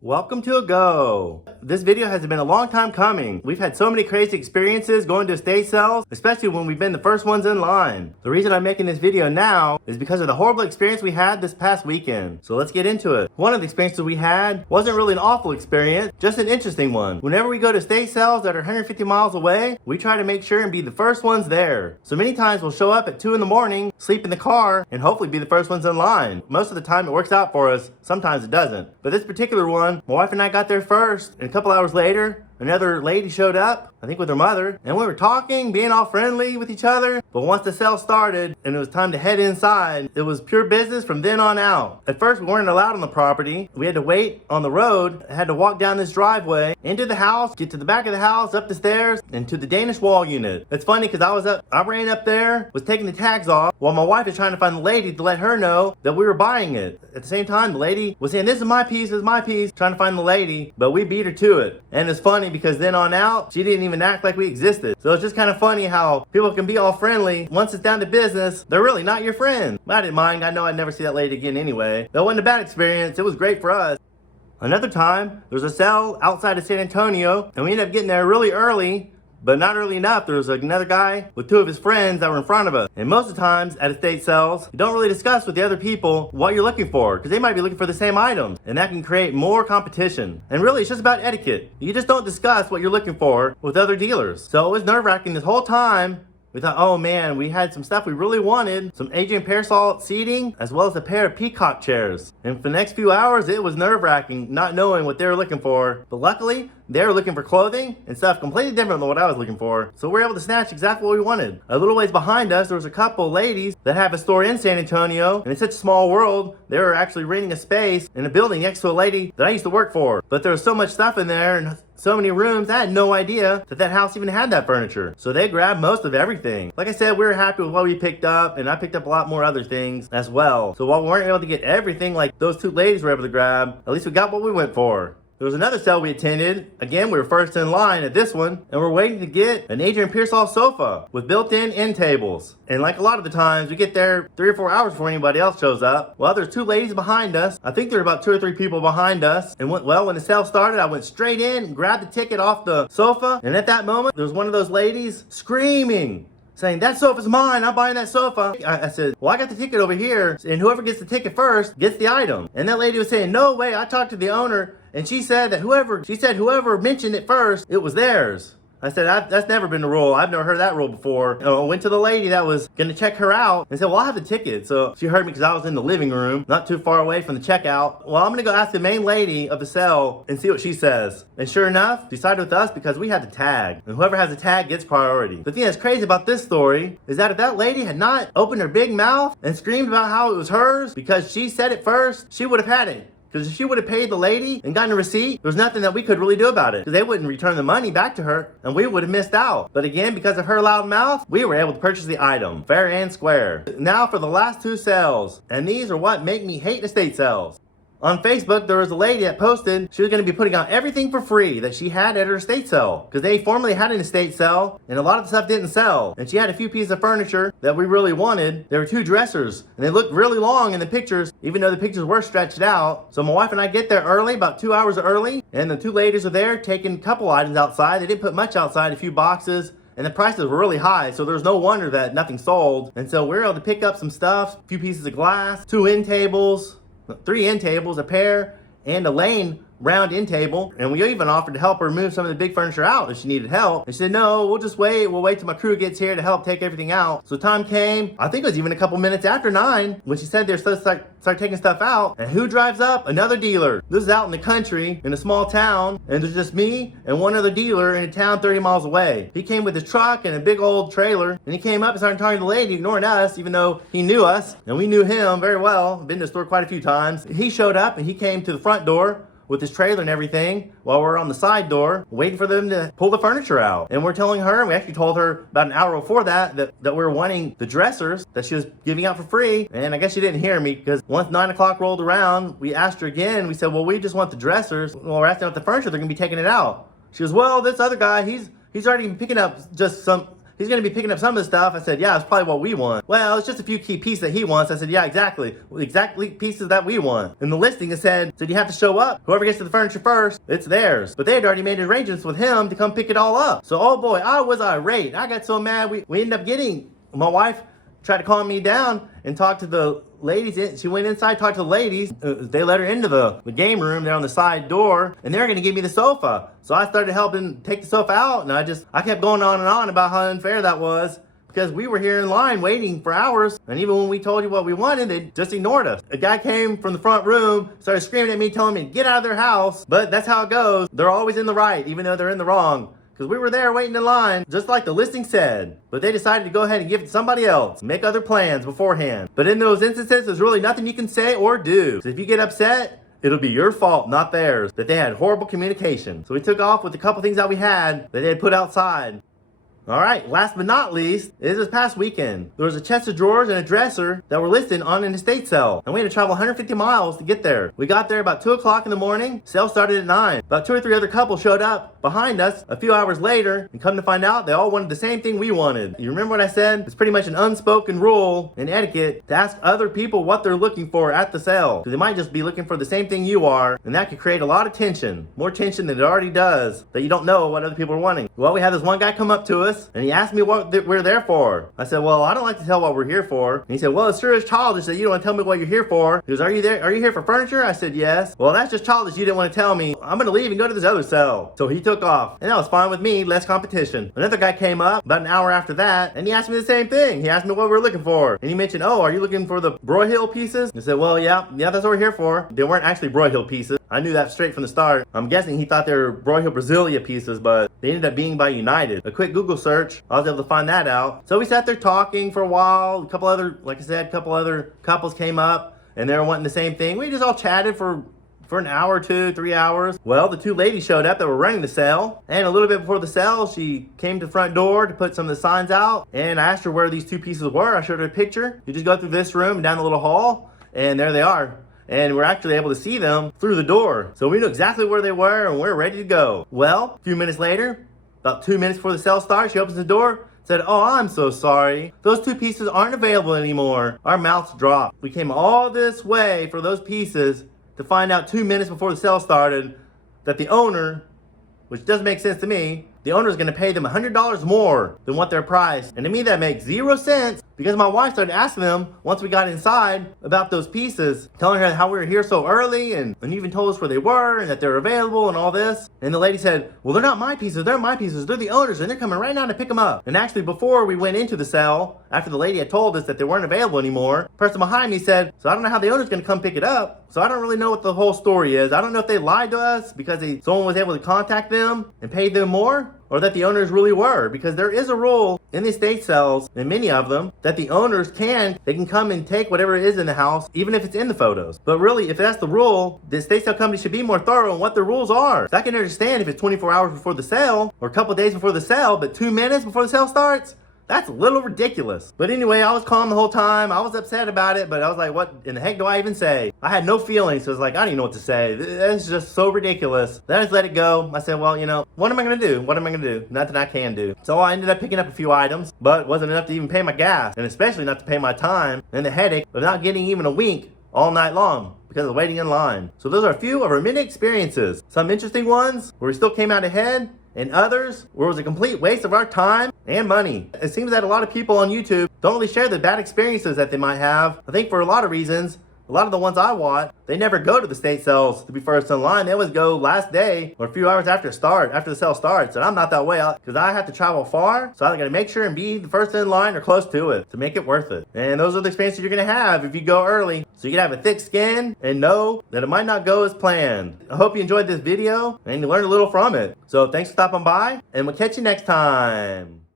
Welcome to a go. This video has been a long time coming. We've had so many crazy experiences going to estate sales, especially when we've been the first ones in line. The reason I'm making this video now is because of the horrible experience we had this past weekend. So let's get into it. One of the experiences we had wasn't really an awful experience, just an interesting one. Whenever we go to estate sales that are 150 miles away, we try to make sure and be the first ones there. So many times we'll show up at 2 in the morning, sleep in the car, and hopefully be the first ones in line. Most of the time it works out for us, sometimes it doesn't. But this particular one, my wife and I got there first, and a couple hours later, another lady showed up, I think with her mother, and we were talking, being all friendly with each other. But once the sale started and it was time to head inside, it was pure business from then on out. At first, we weren't allowed on the property. We had to wait on the road, had to walk down this driveway, into the house, get to the back of the house, up the stairs, and to the Danish wall unit. It's funny because I ran up there, was taking the tags off, while my wife is trying to find the lady to let her know that we were buying it. At the same time, the lady was saying, "This is my piece, this is my piece," trying to find the lady, but we beat her to it. And it's funny because then on out, she didn't even act like we existed. So it's just kind of funny how people can be all friendly. Once it's down to business, they're really not your friend. But I didn't mind. I know I'd never see that lady again anyway. That wasn't a bad experience. It was great for us. Another time, there's a sale outside of San Antonio, and we ended up getting there really early, but not early enough. There was another guy with 2 of his friends that were in front of us. And most of the times at estate sales, you don't really discuss with the other people what you're looking for, because they might be looking for the same items, and that can create more competition. And really, it's just about etiquette. You just don't discuss what you're looking for with other dealers. So it was nerve-wracking this whole time. We thought, oh man, we had some stuff we really wanted, some Adrian Pearsall seating, as well as a pair of peacock chairs. And for the next few hours, it was nerve-wracking not knowing what they were looking for. But luckily, they were looking for clothing and stuff completely different than what I was looking for. So we were able to snatch exactly what we wanted. A little ways behind us, there was a couple of ladies that have a store in San Antonio. And it's such a small world, they were actually renting a space in a building next to a lady that I used to work for. But there was so much stuff in there and so many rooms, I had no idea that that house even had that furniture. So they grabbed most of everything. Like I said, we were happy with what we picked up, and I picked up a lot more other things as well. So while we weren't able to get everything like those 2 ladies were able to grab, at least we got what we went for. There was another sale we attended. Again, we were first in line at this one, and we're waiting to get an Adrian Pearsall sofa with built-in end tables. And like a lot of the times, we get there 3 or 4 hours before anybody else shows up. Well, there's 2 ladies behind us. I think there were about 2 or 3 people behind us. And when the sale started, I went straight in and grabbed the ticket off the sofa. And at that moment, there was one of those ladies screaming, saying, "That sofa's mine, I'm buying that sofa." I said, "Well, I got the ticket over here, and whoever gets the ticket first gets the item." And that lady was saying, "No way, I talked to the owner, and she said whoever mentioned it first, it was theirs." I said, that's never been the rule. I've never heard that rule before. I went to the lady that was going to check her out and said, "Well, I have the ticket." So she heard me because I was in the living room, not too far away from the checkout. Well, I'm going to go ask the main lady of the sale and see what she says. And sure enough, she sided with us because we had the tag. And whoever has the tag gets priority. The thing that's crazy about this story is that if that lady had not opened her big mouth and screamed about how it was hers because she said it first, she would have had it. Because if she would have paid the lady and gotten a receipt, there was nothing that we could really do about it. Because they wouldn't return the money back to her, and we would have missed out. But again, because of her loud mouth, we were able to purchase the item, fair and square. Now for the last 2 sales, and these are what make me hate estate sales. On Facebook, there was a lady that posted she was going to be putting out everything for free that she had at her estate sale. Because they formerly had an estate sale, and a lot of the stuff didn't sell. And she had a few pieces of furniture that we really wanted. There were 2 dressers, and they looked really long in the pictures, even though the pictures were stretched out. So my wife and I get there early, about 2 hours early, and the 2 ladies are there taking a couple items outside. They didn't put much outside, a few boxes. And the prices were really high, so there's no wonder that nothing sold. And so we were able to pick up some stuff, a few pieces of glass, 2 end tables, 3 end tables, a pair, and a lane round end table. And we even offered to help her move some of the big furniture out if she needed help. And she said, "No, we'll just wait. We'll wait till my crew gets here to help take everything out." So time came, I think it was even a couple minutes after 9, when she said they're supposed to start taking stuff out. And who drives up? Another dealer. This is out in the country, in a small town, and there's just me and one other dealer in a town 30 miles away. He came with his truck and a big old trailer, and he came up and started talking to the lady, ignoring us, even though he knew us, and we knew him very well. Been to the store quite a few times. He showed up, and he came to the front door with his trailer and everything, while we're on the side door waiting for them to pull the furniture out. And we're telling her, we actually told her about an hour before that we were wanting the dressers that she was giving out for free. And I guess she didn't hear me, because once 9 o'clock rolled around, we asked her again. We said, "Well, we just want the dressers." Well, we're asking about the furniture, they're gonna be taking it out. She goes, "Well, this other guy, he's already picking up just some he's going to be picking up some of the stuff. I said, yeah, it's probably what we want. Well, it's just a few key pieces that he wants. I said, yeah, exactly pieces that we want. In the listing, it said you have to show up. Whoever gets to the furniture first, it's theirs. But they had already made arrangements with him to come pick it all up. So, oh boy, I was irate. I got so mad. We ended up getting, my wife tried to calm me down and talk to the ladies. She went inside, talked to the ladies. They let her into the game room there on the side door, and they're going to give me the sofa. So I started helping take the sofa out, and I kept going on and on about how unfair that was, because we were here in line waiting for hours, and even when we told you what we wanted, they just ignored us. A guy came from the front room, started screaming at me, telling me to get out of their house. But that's how it goes. They're always in the right, even though they're in the wrong. Because we were there waiting in line, just like the listing said. But they decided to go ahead and give it to somebody else, make other plans beforehand. But in those instances, there's really nothing you can say or do. So if you get upset, it'll be your fault, not theirs, that they had horrible communication. So we took off with a couple things that we had that they had put outside. All right, last but not least, is this past weekend. There was a chest of drawers and a dresser that were listed on an estate sale, and we had to travel 150 miles to get there. We got there about 2 o'clock in the morning. Sale started at 9. About 2 or 3 other couples showed up behind us a few hours later, and come to find out, they all wanted the same thing we wanted. You remember what I said? It's pretty much an unspoken rule in etiquette to ask other people what they're looking for at the sale, because they might just be looking for the same thing you are, and that could create a lot of tension, more tension than it already does, that you don't know what other people are wanting. Well, we had this one guy come up to us, and he asked me what we're there for. I said, well, I don't like to tell what we're here for. And he said, well, it's sure is childish that you don't want to tell me what you're here for. He goes, are you here for furniture? I said, yes. Well, that's just childish. You didn't want to tell me. I'm going to leave and go to this other sale. So he took off, and that was fine with me. Less competition. Another guy came up about an hour after that, and he asked me the same thing. He asked me what we were looking for. And he mentioned, oh, are you looking for the Broyhill pieces? I said, well, yeah, that's what we're here for. They weren't actually Broyhill pieces. I knew that straight from the start. I'm guessing he thought they were Broyhill Brasilia pieces, but they ended up being by United. A quick Google search, I was able to find that out. So we sat there talking for a while. A couple other couples came up, and they were wanting the same thing. We just all chatted for an hour or two, 3 hours. Well, the 2 ladies showed up that were running the sale, and a little bit before the sale, she came to the front door to put some of the signs out, and I asked her where these 2 pieces were. I showed her a picture. You just go through this room and down the little hall, and there they are. And we're actually able to see them through the door. So we knew exactly where they were, and we're ready to go. Well, a few minutes later, about 2 minutes before the sale starts, she opens the door, said, oh, I'm so sorry. Those 2 pieces aren't available anymore. Our mouths dropped. We came all this way for those pieces to find out 2 minutes before the sale started that the owner, which doesn't make sense to me, the owner is going to pay them $100 more than what they're priced. And to me, that makes 0 sense, because my wife started asking them once we got inside about those pieces, telling her how we were here so early, and even told us where they were and that they're available and all this. And the lady said, well, they're not my pieces, they're my pieces. They're the owners, and they're coming right now to pick them up. And actually, before we went into the sale, after the lady had told us that they weren't available anymore, the person behind me said, so I don't know how the owner's going to come pick it up. So I don't really know what the whole story is. I don't know if they lied to us because someone was able to contact them and pay them more, or that the owners really were, because there is a rule in the estate sales, and many of them, that the owners can come and take whatever is in the house, even if it's in the photos. But really, if that's the rule, the estate sale company should be more thorough on what the rules are. So I can understand if it's 24 hours before the sale, or a couple days before the sale, but 2 minutes before the sale starts? That's a little ridiculous. But anyway, I was calm the whole time. I was upset about it, but I was like, what in the heck do I even say? I had no feelings, so I was like, I don't even know what to say. This is just so ridiculous. Then I just let it go. I said, well, what am I going to do? What am I going to do? Nothing I can do. So I ended up picking up a few items, but it wasn't enough to even pay my gas, and especially not to pay my time and the headache of not getting even a wink all night long because of waiting in line. So those are a few of our many experiences. Some interesting ones where we still came out ahead, and others where it was a complete waste of our time and money. It seems that a lot of people on YouTube don't really share the bad experiences that they might have. I think for a lot of reasons. A lot of the ones I watch, they never go to the state sales to be first in line. They always go last day or a few hours after the sale starts. And I'm not that way because I have to travel far. So I got to make sure and be the first in line or close to it to make it worth it. And those are the experiences you're going to have if you go early. So you can have a thick skin and know that it might not go as planned. I hope you enjoyed this video and you learned a little from it. So thanks for stopping by, and we'll catch you next time.